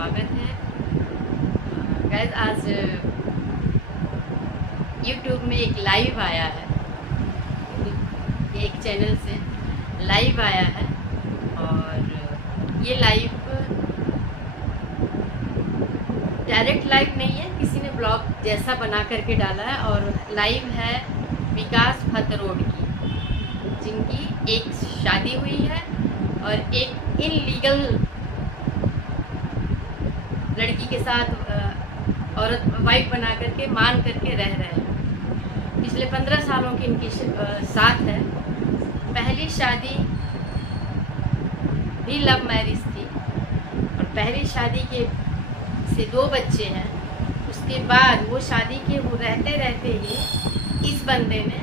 स्वागत है। गाइस आज YouTube में एक लाइव आया है, एक चैनल से लाइव आया है और ये लाइव डायरेक्ट लाइव नहीं है, किसी ने ब्लॉग जैसा बना करके डाला है और लाइव है विकास फतरोड की, जिनकी एक शादी हुई है और एक इनलीगल लड़की के साथ औरत वाइफ बना करके मान करके रह रहे हैं। पिछले 15 सालों की इनकी साथ है। पहली शादी भी लव मैरिज थी और पहली शादी के से 2 बच्चे हैं। उसके बाद वो शादी के वो रहते रहते ही इस बंदे ने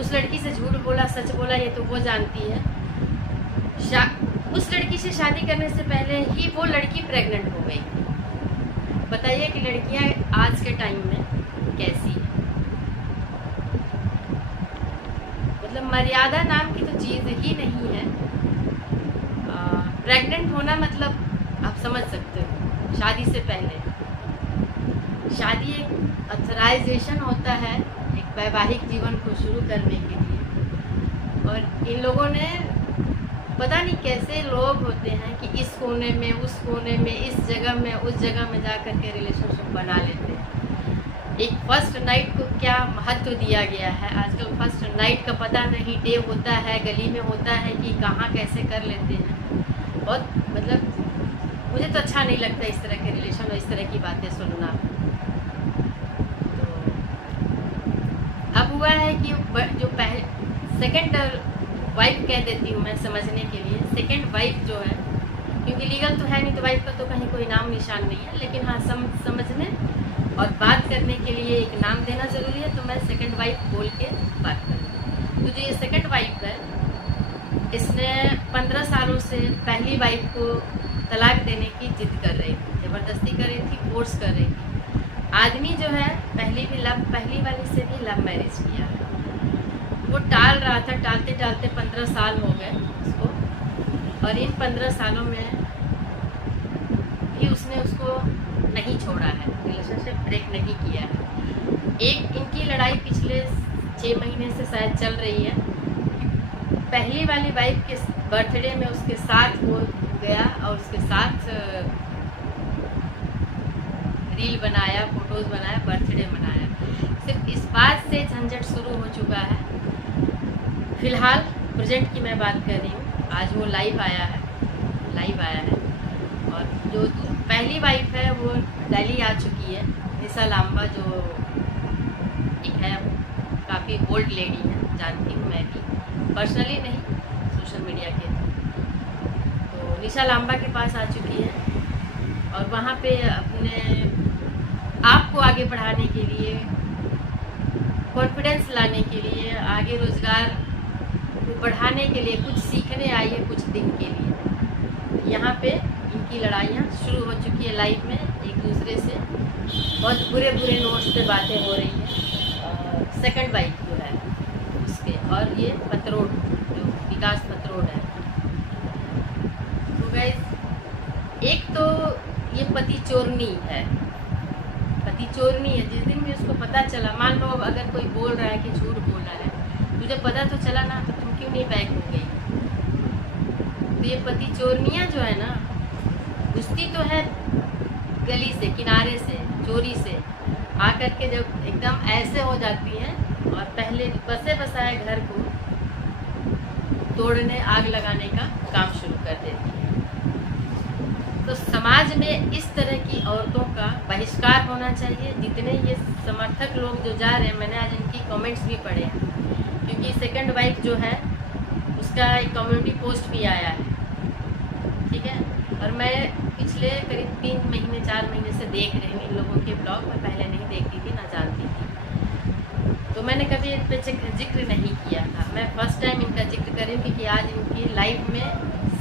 उस लड़की से झूठ बोला सच बोला, ये तो वो जानती है। उस लड़की से शादी करने से पहले ही वो लड़की प्रेग्नेंट हो गई थी। बताइए कि लड़कियां आज के टाइम में कैसी है। मतलब मर्यादा नाम की तो चीज़ ही नहीं है। प्रेग्नेंट होना मतलब आप समझ सकते हो, शादी से पहले। शादी एक अथराइजेशन होता है एक वैवाहिक जीवन को शुरू करने के लिए, और इन लोगों ने पता नहीं कैसे लोग होते हैं कि इस कोने में उस कोने में इस जगह में उस जगह में जा कर के रिलेशनशिप बना लेते हैं। एक फर्स्ट नाइट को क्या महत्व दिया गया है आजकल। फर्स्ट नाइट का पता नहीं, डे होता है, गली में होता है कि कहाँ कैसे कर लेते हैं। बहुत मतलब मुझे तो अच्छा नहीं लगता इस तरह के रिलेशन और इस तरह की बातें सुनना। तो अब हुआ है कि जो पहले सेकेंड वाइफ कह देती हूँ मैं समझने के लिए, सेकंड वाइफ जो है, क्योंकि लीगल तो है नहीं तो वाइफ का तो कहीं कोई नाम निशान नहीं है, लेकिन हाँ समझने और बात करने के लिए एक नाम देना ज़रूरी है। तो मैं सेकंड वाइफ बोल के बात करूँ। तो जो ये सेकंड वाइफ है, इसने 15 सालों से पहली वाइफ को तलाक देने की जिद कर रही थी, ज़बरदस्ती कर रही थी, फोर्स कर रही थी। आदमी जो है पहली वाली से भी लव मैरिज किया है। वो टाल रहा था, टालते टालते 15 साल हो गए उसको, और इन 15 सालों में भी उसने उसको नहीं छोड़ा है, रिलेशनशिप ब्रेक नहीं किया है। एक इनकी लड़ाई पिछले 6 महीने से शायद चल रही है। पहली वाली वाइफ के बर्थडे में उसके साथ वो गया और उसके साथ रील बनाया, फोटोज़ बनाया, बर्थडे मनाया। सिर्फ इस बात से झंझट शुरू हो चुका है। फिलहाल प्रेजेंट की मैं बात कर रही हूँ। आज वो लाइव आया है और जो पहली वाइफ है वो दिल्ली आ चुकी है। निशा लांबा जो एक है, काफ़ी ओल्ड लेडी है, जानती हूँ मैं भी, पर्सनली नहीं, सोशल मीडिया के थ्रू। तो निशा लांबा के पास आ चुकी है और वहाँ पे अपने आप को आगे बढ़ाने के लिए, कॉन्फिडेंस लाने के लिए, आगे रोज़गार को बढ़ाने के लिए कुछ सीखने आई है कुछ दिन के लिए। यहाँ पे इनकी लड़ाइयाँ शुरू हो चुकी है लाइव में, एक दूसरे से बहुत बुरे नोट्स पे बातें हो रही हैं। सेकंड वाइफ जो है उसके, और ये फतरोड जो विकास फतरोड है। तो गाइस, एक तो ये पति चोरनी है। जिस दिन भी उसको पता चला, मान लो अगर कोई बोल रहा है कि झूठ बोल रहा है, तुझे पता तो चला ना, तो तुम क्यों नहीं बैक हो गई। तो ये पति चोरनियाँ जो है ना, घुसती तो है गली से, किनारे से, चोरी से आकर के जब एकदम ऐसे हो जाती हैं और पहले बसे बसाए घर को तोड़ने, आग लगाने का काम शुरू कर देती है। तो समाज में इस तरह की औरतों का बहिष्कार होना चाहिए। जितने ये समर्थक लोग जो जा रहे हैं, मैंने आज इनकी कमेंट्स भी पढ़े हैं, क्योंकि सेकंड वाइफ जो है उसका एक कम्युनिटी पोस्ट भी आया है, ठीक है। और मैं पिछले करीब 3 महीने 4 महीने से देख रही हूँ इन लोगों के ब्लॉग। मैं पहले नहीं देखती थी, ना जानती थी, तो मैंने कभी इन पर जिक्र नहीं किया था। मैं फर्स्ट टाइम इनका जिक्र करूँ क्योंकि आज इनकी लाइफ में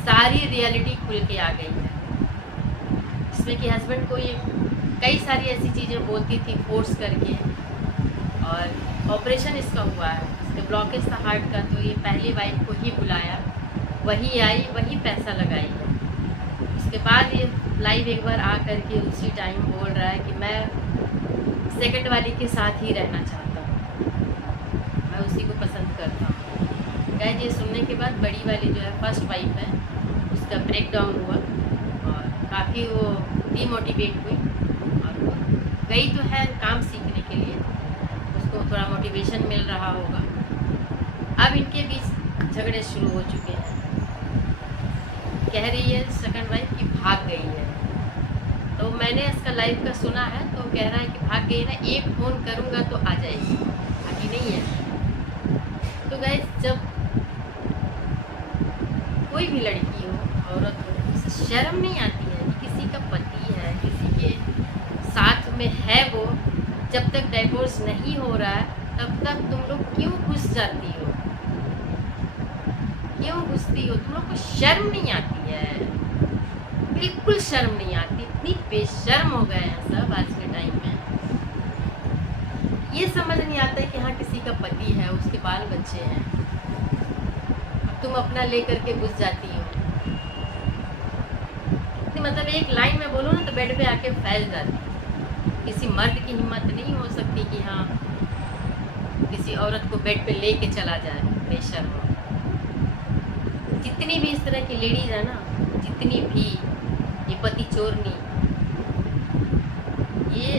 सारी रियलिटी खुल के आ गई है। जिसमें कि हस्बैंड को ये कई सारी ऐसी चीज़ें बोलती थी फोर्स करके, और ऑपरेशन इसका हुआ है, इसके ब्लॉकेज था हार्ट का। तो ये पहली वाइफ को ही बुलाया, वही आई, वही पैसा लगाई। उसके बाद ये लाइव एक बार आ करके उसी टाइम बोल रहा है कि मैं सेकंड वाली के साथ ही रहना चाहता हूँ, मैं उसी को पसंद करता हूँ। गाइस ये सुनने के बाद बड़ी वाली जो है फर्स्ट वाइफ है उसका ब्रेक डाउन हुआ और काफ़ी वो डीमोटिवेट हुई और वो गई तो है काम सीखने के लिए, उसको थोड़ा मोटिवेशन मिल रहा होगा। अब इनके बीच झगड़े शुरू हो चुके हैं। कह रही है सेकंड वाइफ कि भाग गई है, तो मैंने इसका लाइव का सुना है तो कह रहा है कि भाग गई ना, एक फ़ोन करूँगा तो आ जाएगी, बाकी नहीं है। तो गाइस जब कोई भी लड़की हो, औरत हो, शर्म नहीं आती है कि किसी का पति है, किसी के साथ में है, वो जब तक डाइवोर्स नहीं हो रहा है तब तक तुम लोग क्यों घुस जाती हो, क्यों घुसती हो? तुम लोग को शर्म नहीं आती है? बिल्कुल शर्म नहीं आती, इतनी बेशर्म हो गए हैं सब आज के टाइम में। ये समझ नहीं आता है कि हाँ किसी का पति है, उसके बाल बच्चे हैं, अब तुम अपना ले करके घुस जाती हो। मतलब एक लाइन में बोलो ना तो बेड पे आके फैल जाती है। किसी मर्द की हिम्मत नहीं हो सकती कि हाँ किसी औरत को बेड पे लेके चला जाए, बेशर्म हो। जितनी भी इस तरह की लेडीज है ना, जितनी भी ये पति चोरनी, ये।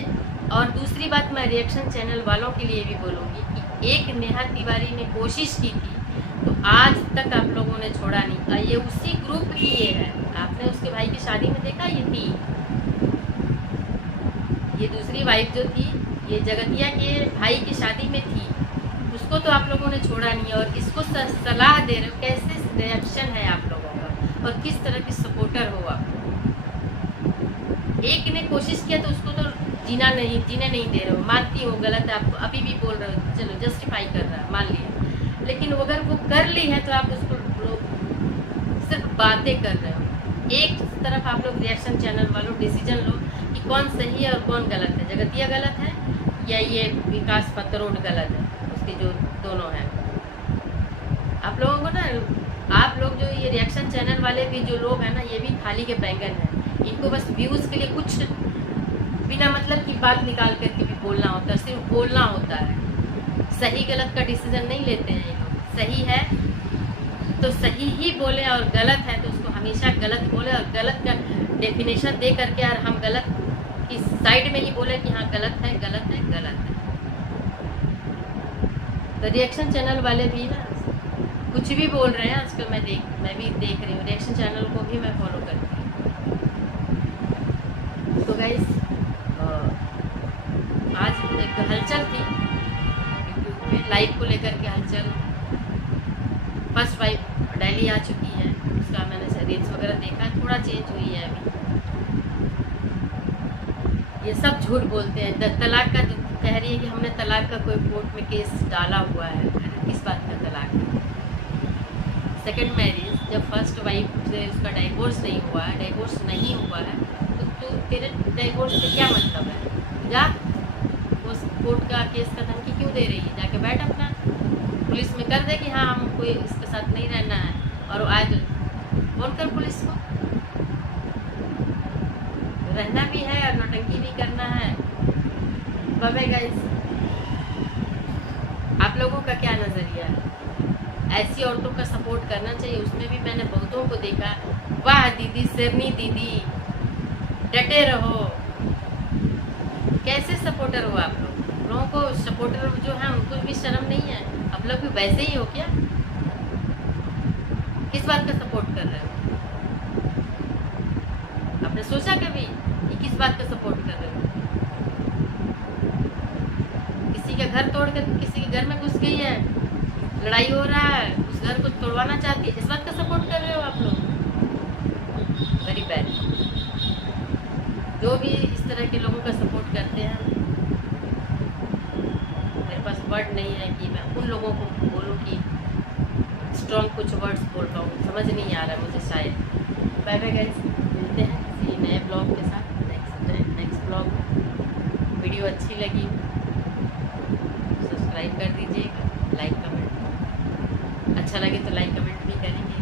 और दूसरी बात मैं रिएक्शन चैनल वालों के लिए भी बोलूँगी कि एक नेहा तिवारी ने कोशिश की थी तो आज तक आप लोगों ने छोड़ा नहीं। ये उसी ग्रुप की ये है, आपने उसके भाई की शादी में देखा ये थी, ये दूसरी वाइफ जो थी ये जगतिया के भाई की शादी में थी, उसको तो आप लोगों ने छोड़ा नहीं। और इसको सलाह दे रहे हो, कैसे रिएक्शन है आप लोगों का और किस तरह की सपोर्टर हो आप। एक ने कोशिश किया तो उसको तो जीने नहीं दे रहे हो, मानती हो गलत है, आप अभी भी बोल रहे हो, चलो जस्टिफाई कर रहा है, मान लिया, लेकिन अगर वो कर ली है तो आप उसको सिर्फ बातें कर रहे हो। एक तरफ आप लोग रिएक्शन चैनल वालों डिसीजन लो कि कौन सही है और कौन गलत है, जगतिया गलत है या ये विकास पत्रोड गलत है, उसके जो दोनों हैं। आप लोगों को ना, आप लोग जो ये रिएक्शन चैनल वाले भी जो लोग हैं ना, ये भी खाली के बैंगन हैं, इनको बस व्यूज़ के लिए कुछ बिना मतलब की बात निकाल करके भी बोलना होता है, सिर्फ बोलना होता है। सही गलत का डिसीजन नहीं लेते हैं ये लोग। सही है तो सही ही बोले और गलत है तो उसको हमेशा गलत बोले और गलत का डेफिनेशन दे करके और हम गलत की साइड में ही बोले कि हाँ गलत है, गलत है, गलत है। तो रिएक्शन चैनल वाले भी ना कुछ भी बोल रहे हैं आजकल, मैं भी देख रही हूँ, रिएक्शन चैनल को भी मैं फॉलो करती हूँ। तो गाइस आज एक हलचल थी यूट्यूब पे, लाइव को लेकर के हलचल। फर्स्ट वाइफ दिल्ली आ चुकी है, उसका मैंने रील्स वगैरह देखा, थोड़ा चेंज हुई है अभी। ये सब झूठ बोलते हैं। तलाक का कह रही है कि हमने तलाक का कोई कोर्ट में केस डाला हुआ है, किस बात का तलाक है? सेकंड मैरिज, जब फर्स्ट वाइफ से उसका डाइवोर्स नहीं हुआ है, डाइवोर्स नहीं हुआ है तो तू तेरे डाइवोर्स से क्या मतलब है? जा उस कोर्ट का केस का धमकी क्यों दे रही है? जाके बैठ अपना पुलिस में कर दे कि हाँ हम कोई इसके साथ नहीं रहना है, और वो आए तो फोन कर पुलिस को। रहना भी है और नौटंकी भी करना है। बाय गाइस, आप लोगों का क्या नज़रिया है? ऐसी औरतों का सपोर्ट करना चाहिए। उसमें भी मैंने बहुतों को देखा, वाह दीदी, शेरनी दीदी, डटे रहो। कैसे सपोर्टर हो आप लोग? लोगों को सपोर्टर जो है उनको भी शर्म नहीं है? आप लोग भी वैसे ही हो क्या? किस बात का सपोर्ट कर रहे हो? आपने सोचा कभी कि किस बात का सपोर्ट कर रहे हो? किसी का घर तोड़ कर किसी के घर में घुस गई है, लड़ाई हो रहा है, उस घर को तोड़वाना चाहती है, इस बात का सपोर्ट कर रहे हो आप लोग? Very bad. जो भी इस तरह के लोगों का सपोर्ट करते हैं, मेरे पास वर्ड नहीं है कि मैं उन लोगों को बोलूं कि स्ट्रॉन्ग कुछ वर्ड्स बोल पाऊँ, समझ नहीं आ रहा मुझे शायद। बाय बाय गाइस, मिलते हैं किसी नए ब्लॉग के साथ नेक्स्ट ब्लॉग में। वीडियो अच्छी लगी सब्सक्राइब कर दीजिएगा, लाइक कमेंट, अच्छा लगे तो लाइक कमेंट भी करेंगे।